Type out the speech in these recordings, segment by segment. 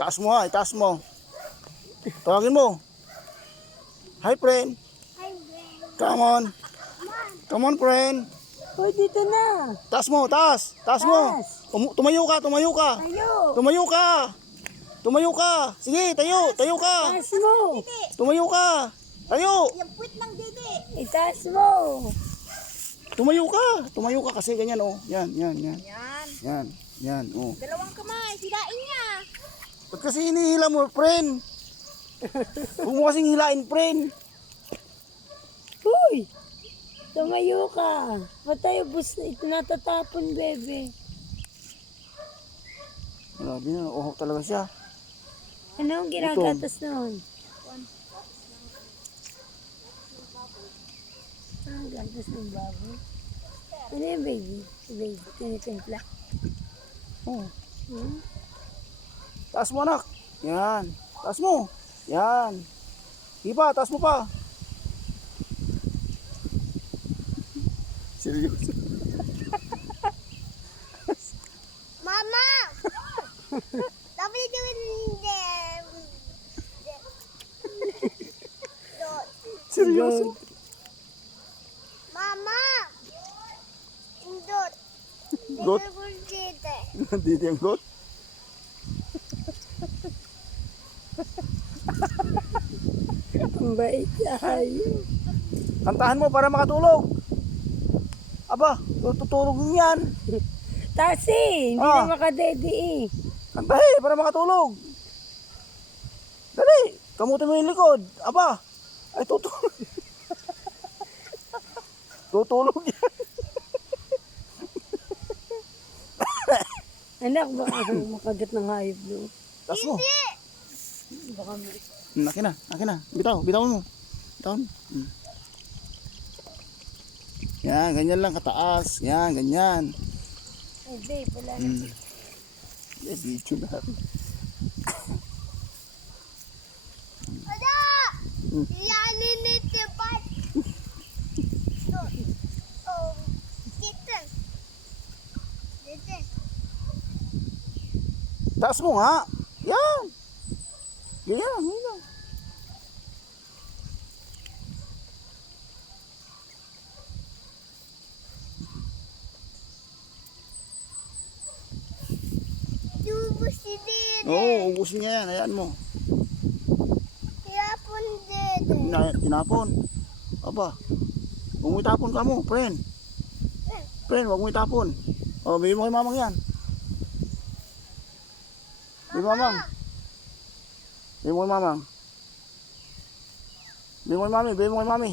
Taas mo ha, itaas mo. Tawagin mo. Hi, friend. Hi, friend. Come on. Come on, friend. Hoy, dito na. Taas mo, taas. Taas mo. Taas. Tumayo ka, tumayo ka. Tayo. Tumayo ka. Tumayo ka. Sige, tayo, tayo ka. Taas mo. Tumayo ka. Tayo. Yung puwit ng dede. Itaas mo. Tumayo ka. Tumayo ka kasi ganyan oh. Yan, yan, yan. Yan. Yan, yan oh. Dalawang kamay. Hilain niya. Ba't kasi hinihila mo, friend? Huwag mo kasing hilain, friend. Hoy. Tumayo ka. Ba't tayo bus natatapon, bebe? Grabe na, uhok talaga siya. Ano ang ginagatas noon? Ang gatas ng baboy. Ano yung baby? Baby, tinitimpla. Oh. Hmm? Taas mo, anak. Yan. Taas mo. Yan. Sige pa, taas mo pa. Seryoso. Mama! Sabi doon Seryoso. Mama! Indot. Goat? Nandito yung goat? Ang bait tayo. Kantahan mo para makatulog. Aba, tutulog din yan. Tasi, hindi Ah. na makadede eh. Kantahin para makatulog. Dali, kamutin mo yung likod. Aba, ay tutulog. Tutulog yan. Anak, baka makagat ng hayop doon. Taas mo. Baka may... Akin na, akin na. Bitaw, bitaw mo. Bitaw mo. Yan, ganyan lang kataas. Yan, ganyan. Ay, babe, wala na. Video na. Ada! Yanin nito ba? Oh, kitten. Kitten. Taas mo nga. Yan. Ganyan, ganyan. Ubus si Dede. Oo, ubusin niya yan. Hayaan mo. Yapon Dede. Tinapon. Aba. Huwag mo itapon ka mo, friend. Friend, huwag mo itapon. O, bigyan mo kay mamang yan. Bigyan mo mamang. Bigyan mo kay mamang. Bigyan mo kay mami, bigyan mo kay mami.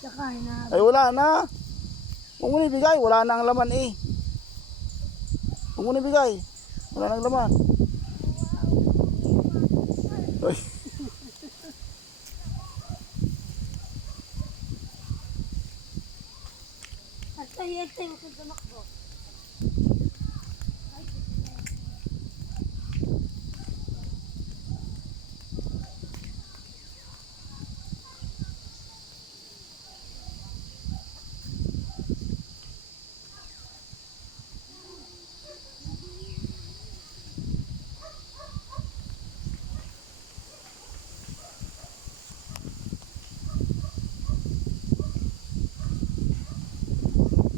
Saka na. Ay, wala na. Huwag mo na ibigay, wala na ang laman eh. Huwag mo na ibigay. Wala na ang laman. Ay. Hasta yete yung sa damak ko.